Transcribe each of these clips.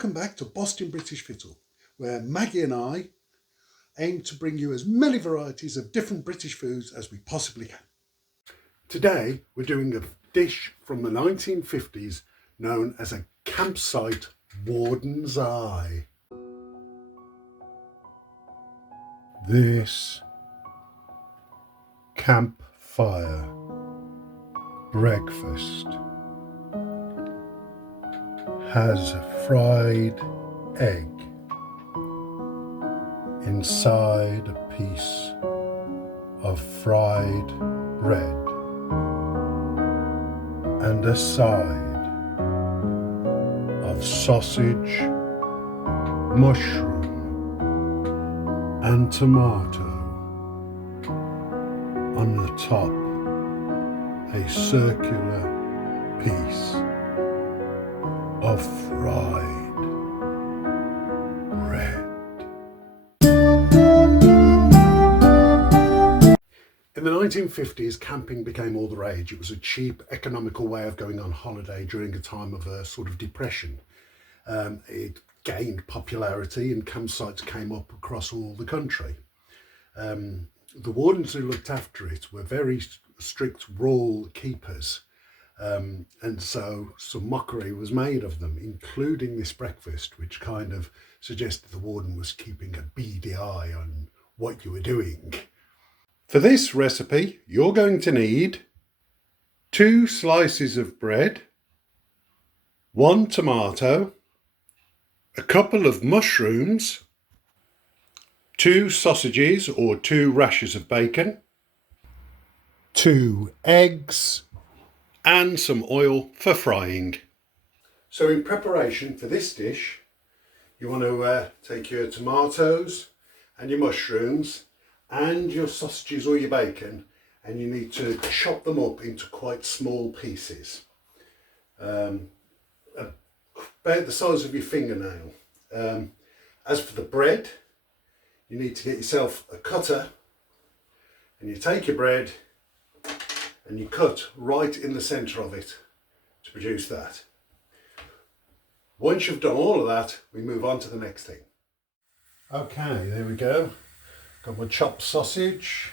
Welcome back to Bostin British Fittle, where Maggie and I aim to bring you as many varieties of different British foods as we possibly can. Today we're doing a dish from the 1950s known as a campsite Warden's eye. This campfire breakfast has a fried egg inside a piece of fried bread and a side of sausage, mushroom and tomato. On the top, a circular piece of fried bread. In the 1950s, camping became all the rage. It was a cheap, economical way of going on holiday during a time of a sort of depression. It gained popularity and campsites came up across all the country. The wardens who looked after it were very strict rule keepers. And so some mockery was made of them, including this breakfast, which kind of suggested the warden was keeping a beady eye on what you were doing. For this recipe, you're going to need 2 slices of bread, 1 tomato, a couple of mushrooms, 2 sausages or 2 rashers of bacon, 2 eggs, and some oil for frying. So in preparation for this dish, you want to take your tomatoes and your mushrooms and your sausages or your bacon, and you need to chop them up into quite small pieces, about the size of your fingernail. As for the bread, you need to get yourself a cutter and you take your bread and you cut right in the centre of it to produce that. Once you've done all of that, we move on to the next thing. Okay, there we go. Got my chopped sausage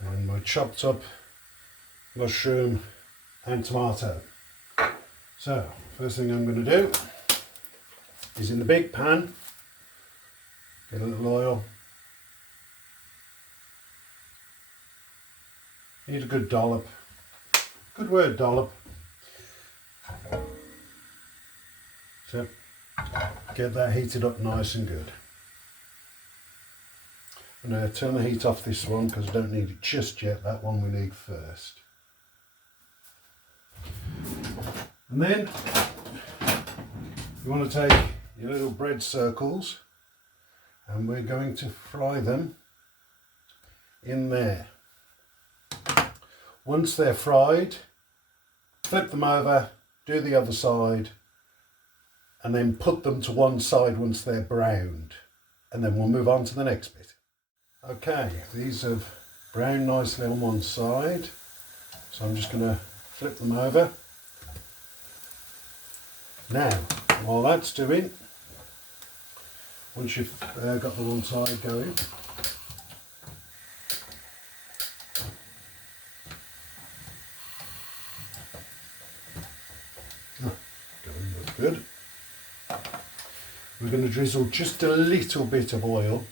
and my chopped up mushroom and tomato. So, first thing I'm going to do is in the big pan, get a little oil. Need a good dollop. Good word, dollop. So, get that heated up nice and good. I'm going to turn the heat off this one because I don't need it just yet. That one we need first. And then you want to take your little bread circles and we're going to fry them in there. Once they're fried, flip them over, do the other side, and then put them to one side once they're browned. And then we'll move on to the next bit. Okay, these have browned nicely on one side, so I'm just going to flip them over. Now, while that's doing, once you've got the one side going, good. We're going to drizzle just a little bit of oil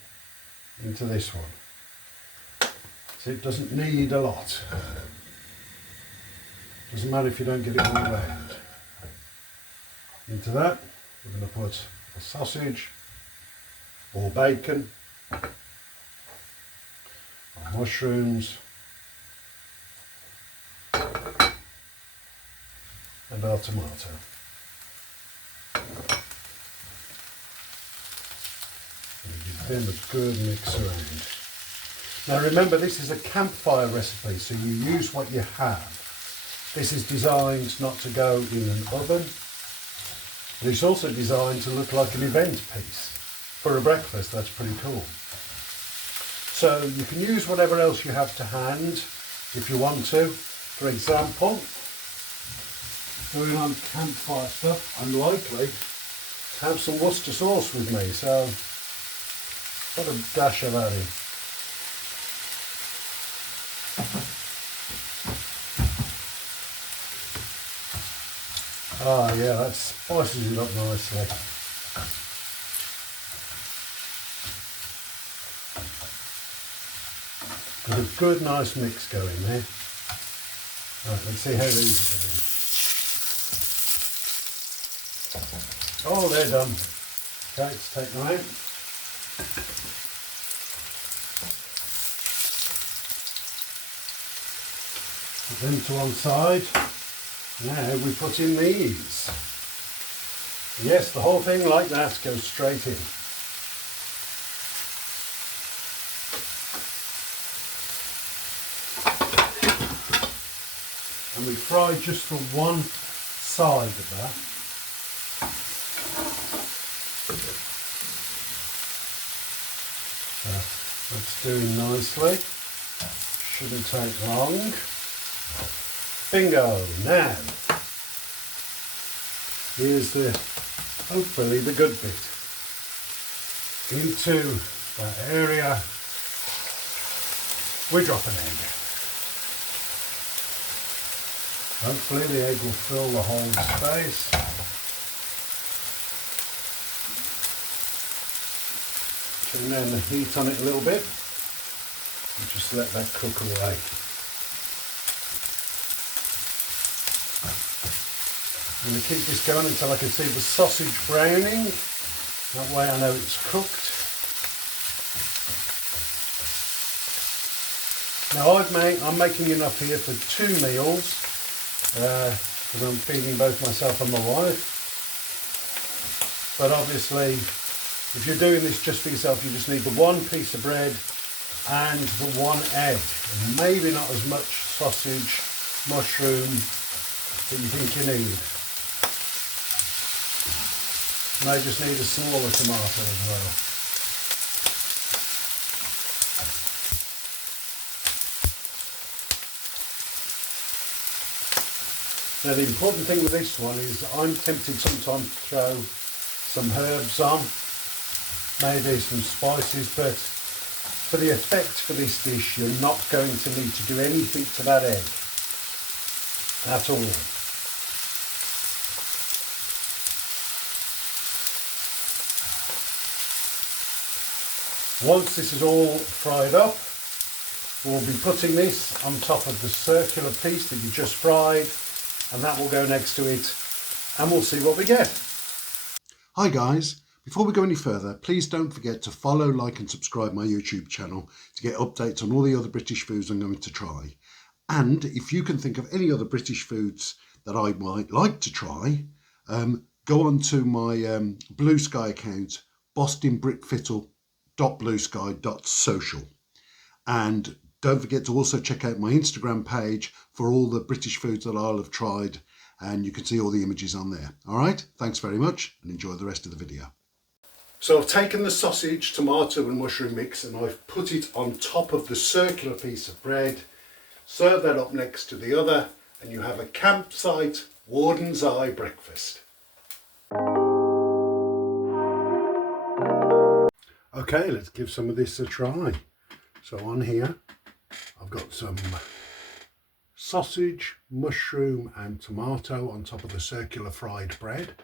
into this one. So it doesn't need a lot. Doesn't matter if you don't get it all round. Into that, we're going to put a sausage or bacon, our mushrooms, and our tomato. Give them a good mix around. Now remember, this is a campfire recipe, so you use what you have. This is designed not to go in an oven, but it's also designed to look like an event piece. For a breakfast, that's pretty cool. So you can use whatever else you have to hand if you want to. For example, going on campfire stuff, I'm likely have some Worcester sauce with me, so put a dash of that in. Ah, yeah, that spices it up nicely. Got a good nice mix going there. Right, let's see how these are doing. Oh, they're done. Okay, let's take them out. Put them to one side. Now we put in these. Yes, the whole thing like that goes straight in. And we fry just for one side of that. That's doing nicely. Shouldn't take long. Bingo! Now, here's hopefully the good bit. Into that area, we drop an egg. Hopefully the egg will fill the whole space. Turn down the heat on it a little bit and just let that cook away. I'm going to keep this going until I can see the sausage browning. That way I know it's cooked. Now I'm making enough here for 2 meals because I'm feeding both myself and my wife. But obviously, if you're doing this just for yourself, you just need the 1 piece of bread and the 1 egg. And maybe not as much sausage, mushroom that you think you need. And I just need a smaller tomato as well. Now the important thing with this one is I'm tempted sometimes to throw some herbs on, maybe some spices, but for the effect for this dish you're not going to need to do anything to that egg at all. Once this is all fried up, we'll be putting this on top of the circular piece that you just fried, and that will go next to it, and we'll see what we get. Hi guys, before we go any further, please don't forget to follow, like and subscribe my YouTube channel to get updates on all the other British foods I'm going to try. And if you can think of any other British foods that I might like to try, go on to my Blue Sky account, bostinbrickfittle.bluesky.social, and don't forget to also check out my Instagram page for all the British foods that I'll have tried, and you can see all the images on there. All right, thanks very much and enjoy the rest of the video. So I've taken the sausage, tomato and mushroom mix and I've put it on top of the circular piece of bread. Serve that up next to the other and you have a campsite Warden's Eye breakfast. Okay, let's give some of this a try. So on here, I've got some sausage, mushroom and tomato on top of the circular fried bread.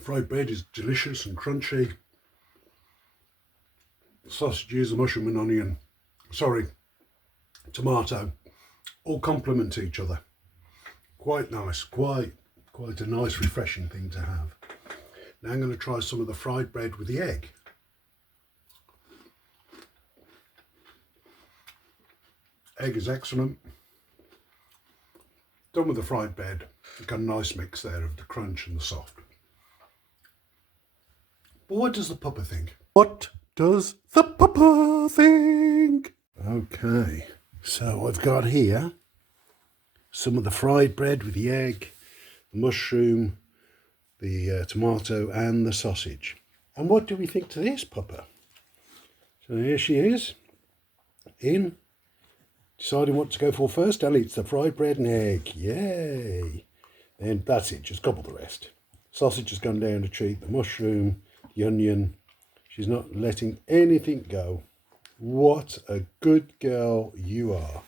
Fried bread is delicious and crunchy. Sausages, the mushroom and onion, tomato, all complement each other. Quite nice, quite a nice refreshing thing to have. Now I'm going to try some of the fried bread with the egg. Egg is excellent. Done with the fried bread. You've got a nice mix there of the crunch and the soft. But what does the pupper think? What does the pupper think? Okay, so I've got here some of the fried bread with the egg, the mushroom, the tomato and the sausage. And what do we think to this pupper? So here she is, in Deciding what to go for first, Elle eats the fried bread and egg. Yay! Then that's it, just gobble the rest. Sausage has gone down a treat, the mushroom, the onion. She's not letting anything go. What a good girl you are.